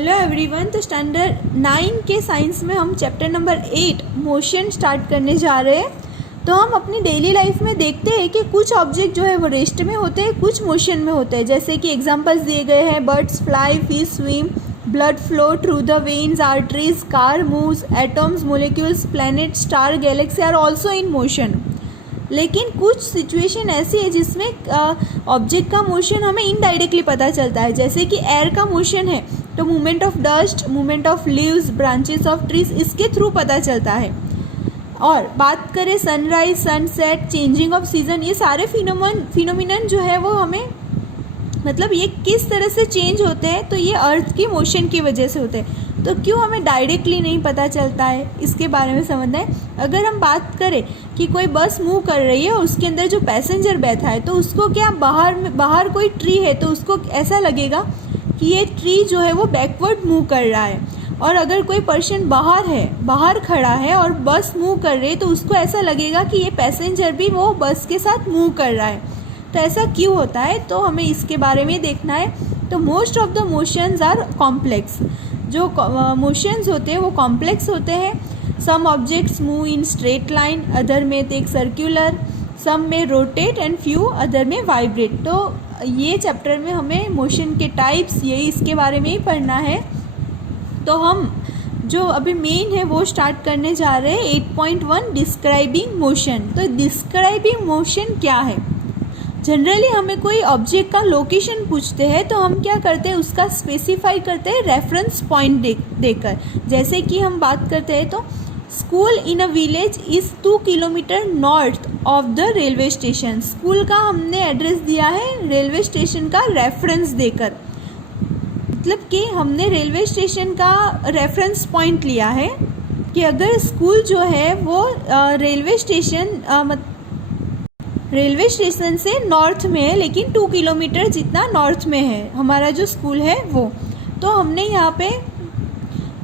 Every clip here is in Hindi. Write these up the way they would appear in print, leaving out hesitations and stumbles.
Hello everyone. तो स्टैंडर्ड 9 के साइंस में हम चैप्टर नंबर 8 मोशन स्टार्ट करने जा रहे हैं। तो हम अपनी डेली लाइफ में देखते हैं कि कुछ ऑब्जेक्ट जो है वो रेस्ट में होते हैं, कुछ मोशन में होते हैं। जैसे कि एग्जांपल्स दिए गए हैं, birds fly, fish swim, blood flow through the veins, arteries, car moves, atoms, molecules, planet, star, galaxy are also in motion. लेकिन कुछ सिचुएशन ऐसी है जिसमें ऑब्जेक्ट का मोशन हमें इनडायरेक्टली पता चलता है। जैसे कि एयर का मोशन है तो movement of dust, movement of leaves, branches of trees, इसके थ्रू पता चलता है। और बात करें sunrise, sunset, changing off season, ये सारे फिनोमिनन जो है वो हमें मतलब ये किस तरह से चेंज होते हैं, तो ये अर्थ की मोशन की वजह से होते हैं। तो क्यों हमें डायरेक्टली नहीं पता चलता है, इसके बारे में समझना है। अगर हम बात करें कि कोई बस मूव कर रही है और उसके अंदर जो पैसेंजर बैठा है तो उसको क्या बाहर कोई ट्री है तो उसको ऐसा लगेगा कि ये ट्री जो है वो बैकवर्ड मूव कर रहा है। और अगर कोई पर्सन बाहर खड़ा है और बस मूव कर रही है तो उसको ऐसा लगेगा कि ये पैसेंजर भी वो बस के साथ मूव कर रहा है। तो ऐसा क्यों होता है, तो हमें इसके बारे में देखना है। तो most of the motions are complex. जो मोशंस होते हैं वो कॉम्प्लेक्स होते हैं। Some objects move in straight line, other में टेक सर्क्यूलर, सम में रोटेट एंड फ्यू अदर में वाइब्रेट। तो ये चैप्टर में हमें मोशन के टाइप्स यही इसके बारे में ही पढ़ना है। तो हम जो अभी मेन है वो स्टार्ट करने जा रहे हैं 8.1 डिस्क्राइबिंग मोशन। तो डिस्क्राइबिंग मोशन क्या है? जनरली हमें कोई ऑब्जेक्ट का लोकेशन पूछते हैं तो हम क्या करते हैं, उसका स्पेसिफाई करते हैं रेफरेंस पॉइंट देकर। जैसे कि हम बात करते हैं तो school in a village is 2 kilometre north of the railway station. School का हमने एड्रेस दिया है रेलवे स्टेशन का रेफरेंस देकर, मतलब कि हमने रेलवे स्टेशन का रेफरेंस पॉइंट लिया है कि अगर स्कूल जो है वो रेलवे स्टेशन से नॉर्थ में है, लेकिन 2 किलोमीटर जितना नॉर्थ में है हमारा जो स्कूल है वो। तो हमने यहाँ पे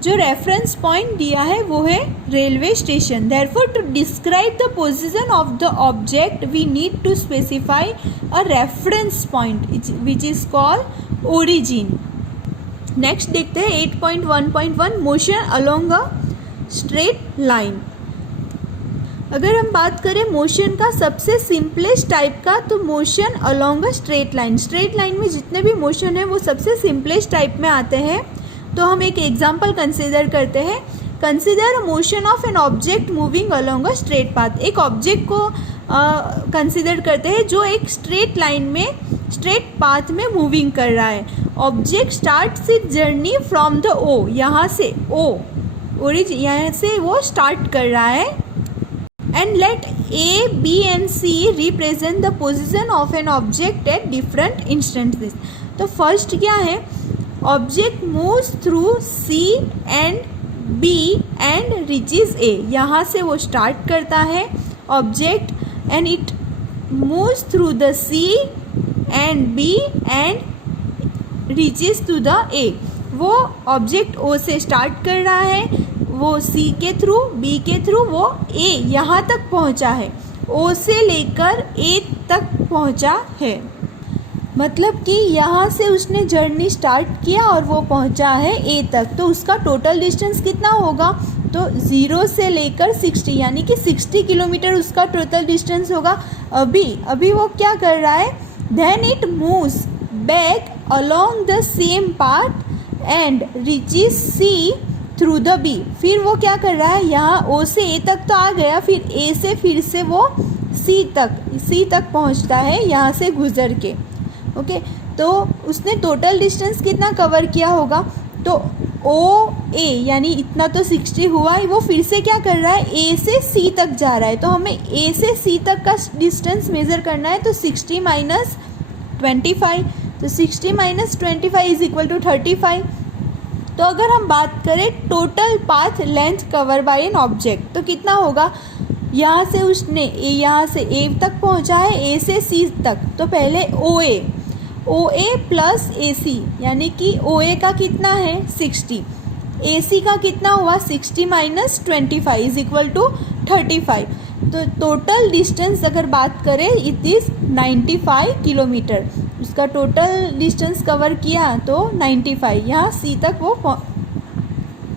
जो रेफरेंस पॉइंट दिया है वो है railway station. Therefore to describe the position of the object we need to specify a reference point which is called origin. Next देखते हैं 8.1.1 motion along a straight line. अगर हम बात करें मोशन का सबसे सिंपलेस्ट टाइप का, तो motion along a straight line. Straight line में जितने भी मोशन है वो सबसे सिंपलेस्ट टाइप में आते हैं। तो हम एक एग्जांपल कंसीडर करते हैं। Consider motion of an object moving along a straight path. एक ऑब्जेक्ट को कंसीडर करते हैं जो एक स्ट्रेट लाइन में, स्ट्रेट पाथ में मूविंग कर रहा है। Object starts its journey from the O, यहाँ से ओरिजिन, यहाँ से वो स्टार्ट कर रहा है। And let A, B and C represent the position of an object at different instances. तो फर्स्ट क्या है, object moves through C and B and reaches A. यहाँ से वो स्टार्ट करता है object and it moves through the C and B and reaches to the A. वो ऑब्जेक्ट ओ से स्टार्ट कर रहा है, वो सी के थ्रू, बी के थ्रू वो ए यहाँ तक पहुँचा है, ओ से लेकर ए तक पहुँचा है। मतलब कि यहाँ से उसने जर्नी स्टार्ट किया और वो पहुँचा है ए तक। तो उसका टोटल डिस्टेंस कितना होगा, तो 0 से लेकर 60, यानी कि 60 किलोमीटर उसका टोटल डिस्टेंस होगा। अभी वो क्या कर रहा है, then it moves back along the same path and reaches C through the B. फिर वो क्या कर रहा है, यहाँ ओ से ए तक तो आ गया, फिर ए से फिर से वो सी तक पहुँचता है यहाँ से गुजर के। ओके, तो उसने टोटल डिस्टेंस कितना कवर किया होगा, तो ओ ए यानी इतना तो 60 हुआ ही। वो फिर से क्या कर रहा है, ए से सी तक जा रहा है। तो हमें ए से सी तक का डिस्टेंस मेज़र करना है। तो 60 माइनस 25, तो 60 माइनस 25 इज इक्वल टू 35। तो अगर हम बात करें total path length cover by an object, तो कितना होगा, यहाँ से उसने यहाँ से ए तक पहुँचा है, ए से सी तक। तो पहले ओ ए प्लस ए सी, यानी कि ओ ए का कितना है 60, ए सी का कितना हुआ 60 माइनस 25 इज इक्वल टू 35। तो टोटल डिस्टेंस अगर बात करें इट इज़ 95 किलोमीटर। उसका टोटल डिस्टेंस कवर किया तो 95, यहाँ सी तक वो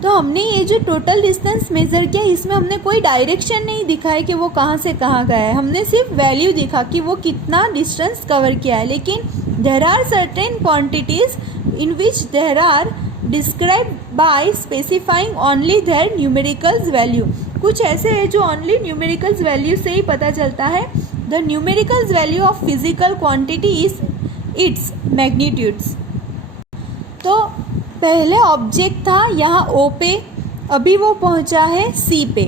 तो हमने ये जो टोटल डिस्टेंस मेज़र किया इसमें हमने कोई डायरेक्शन नहीं दिखा है कि वो कहाँ से कहाँ गया है, हमने सिर्फ वैल्यू दिखा कि वो कितना डिस्टेंस कवर किया है। लेकिन there are certain quantities in which there are describe by specifying only their numericals value. कुछ ऐसे है जो ओनली न्यूमेरिकल्स वैल्यू से ही पता चलता है। The numericals value of physical quantity is it's magnitudes. तो पहले ऑब्जेक्ट था यहाँ ओ पे, अभी वो पहुँचा है सी पे।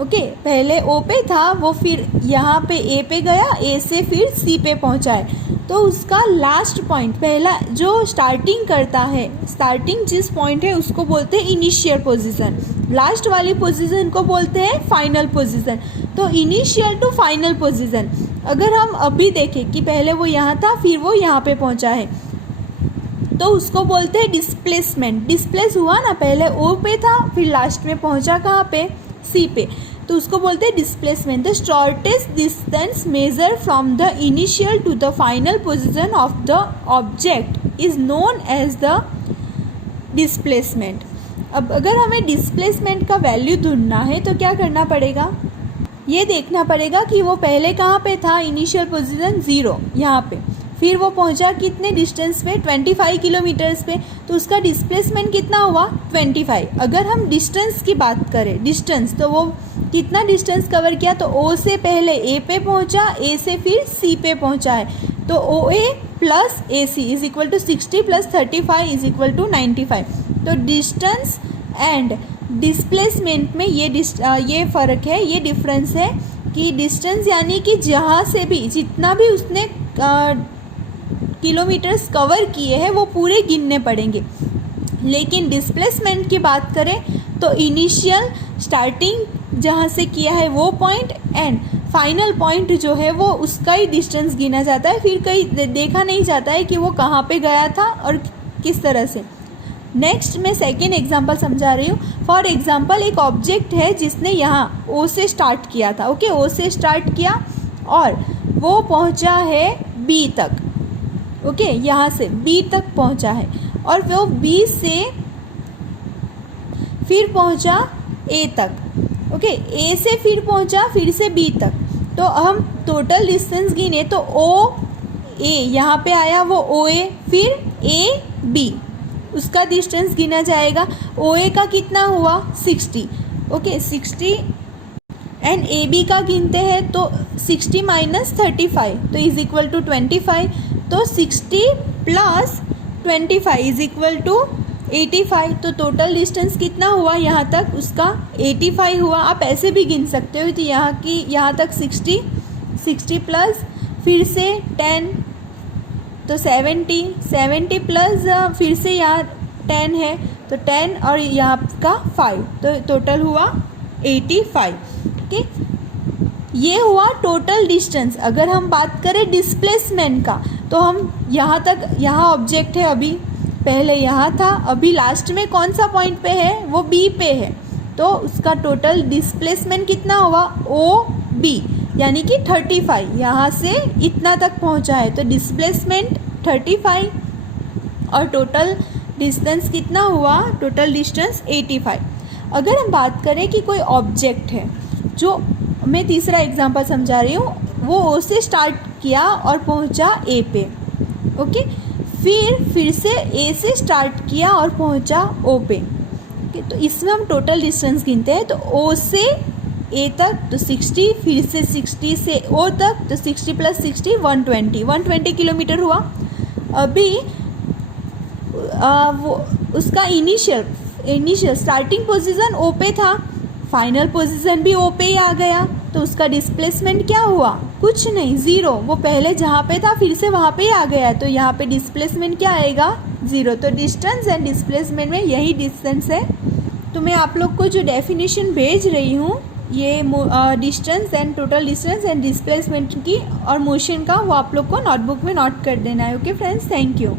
ओके, पहले ओ पे था वो, फिर यहाँ पे ए पे गया, ए से फिर सी पे पहुँचा है। तो उसका लास्ट पॉइंट, पहला जो स्टार्टिंग करता है, स्टार्टिंग जिस पॉइंट है उसको बोलते हैं इनिशियल पोजीशन, लास्ट वाली पोजीशन को बोलते हैं फाइनल पोजीशन। तो इनिशियल टू फाइनल पोजीशन अगर हम अभी देखें कि पहले वो यहाँ था फिर वो यहाँ पे पहुँचा है, तो उसको बोलते हैं डिस्प्लेसमेंट। डिस्प्लेस हुआ ना, पहले ओ पे था फिर लास्ट में पहुंचा कहाँ पे, सी पे, तो उसको बोलते हैं displacement. The shortest distance measure from the initial to the final position of the object is known as the displacement. अब अगर हमें डिस्प्लेसमेंट का वैल्यू ढूंढना है तो क्या करना पड़ेगा, ये देखना पड़ेगा कि वो पहले कहाँ पे था, इनिशियल पोजीशन 0 यहाँ पे, फिर वो पहुंचा कितने डिस्टेंस पे, 25 किलोमीटर्स पे, तो उसका डिस्प्लेसमेंट कितना हुआ 25। अगर हम डिस्टेंस की बात करें, डिस्टेंस, तो वो कितना डिस्टेंस कवर किया, तो ओ से पहले ए पे पहुंचा, ए से फिर सी पे पहुंचा है, तो O A plus A C is equal to 60 plus 35 is equal to 95। तो डिस्टेंस एंड डिस्प्लेसमेंट में ये फ़र्क है, ये डिफरेंस है कि डिस्टेंस यानी कि जहाँ से भी जितना भी उसने किलोमीटर्स कवर किए हैं वो पूरे गिनने पड़ेंगे। लेकिन डिस्प्लेसमेंट की बात करें तो इनिशियल स्टार्टिंग जहाँ से किया है वो पॉइंट एंड फाइनल पॉइंट जो है वो उसका ही डिस्टेंस गिना जाता है, फिर कहीं देखा नहीं जाता है कि वो कहाँ पे गया था और किस तरह से। नेक्स्ट मैं सेकेंड एग्जांपल समझा रही हूँ। फॉर एग्जांपल एक ऑब्जेक्ट है जिसने यहाँ ओ से स्टार्ट किया था। ओके, ओ से स्टार्ट किया और वो पहुँचा है बी तक। ओके, यहाँ से बी तक पहुँचा है और वो बी से फिर पहुँचा ए तक। ओके, ए से फिर पहुँचा फिर से बी तक। तो हम टोटल डिस्टेंस गिने तो ओ ए यहाँ पे आया, वो ओ ए, फिर ए बी, उसका डिस्टेंस गिना जाएगा। ओ ए का कितना हुआ 60। ओके, 60 एंड ए बी का गिनते हैं तो 60 माइनस 35 तो इज इक्वल टू 25। तो 60 प्लस 25 इज इक्वल टू 85। तो टोटल डिस्टेंस कितना हुआ यहाँ तक, उसका 85 हुआ। आप ऐसे भी गिन सकते हो, तो यहाँ तक 60 प्लस फिर से 10 तो 70 प्लस फिर से यहाँ 10 है तो 10 और यहाँ का 5 तो टोटल हुआ 85। ओके, ये हुआ टोटल डिस्टेंस। अगर हम बात करें डिस्प्लेसमेंट का तो हम यहाँ ऑब्जेक्ट है, अभी पहले यहाँ था, अभी लास्ट में कौन सा पॉइंट पे है, वो बी पे है, तो उसका टोटल डिस्प्लेसमेंट कितना हुआ ओ बी, यानी कि 35, यहाँ से इतना तक पहुँचा है तो डिस्प्लेसमेंट 35 और टोटल डिस्टेंस कितना हुआ, टोटल डिस्टेंस 85। अगर हम बात करें कि कोई ऑब्जेक्ट है, जो मैं तीसरा एग्जांपल समझा रही हूँ, वो ओ से स्टार्ट किया और पहुँचा ए पे। ओके, फिर से ए से स्टार्ट किया और पहुँचा ओ पे। ओके, तो इसमें हम टोटल डिस्टेंस गिनते हैं। तो ओ से ए तक तो 60, फिर से 60 से ओ तक तो 60 प्लस 60 120 किलोमीटर हुआ। अभी वो उसका इनिशियल स्टार्टिंग पोजीशन ओ पे था, फाइनल पोजीशन भी ओ पे ही आ गया, तो उसका डिस्प्लेसमेंट क्या हुआ, कुछ नहीं, 0। वो पहले जहाँ पे था फिर से वहाँ पे ही आ गया, तो यहाँ पे डिस्प्लेसमेंट क्या आएगा 0। तो डिस्टेंस एंड डिस्प्लेसमेंट में यही डिस्टेंस है। तो मैं आप लोग को जो डेफिनेशन भेज रही हूँ, ये distance and total distance and displacement की और मोशन का, वो आप लोग को नोटबुक में नोट कर देना है। Okay friends, thank you.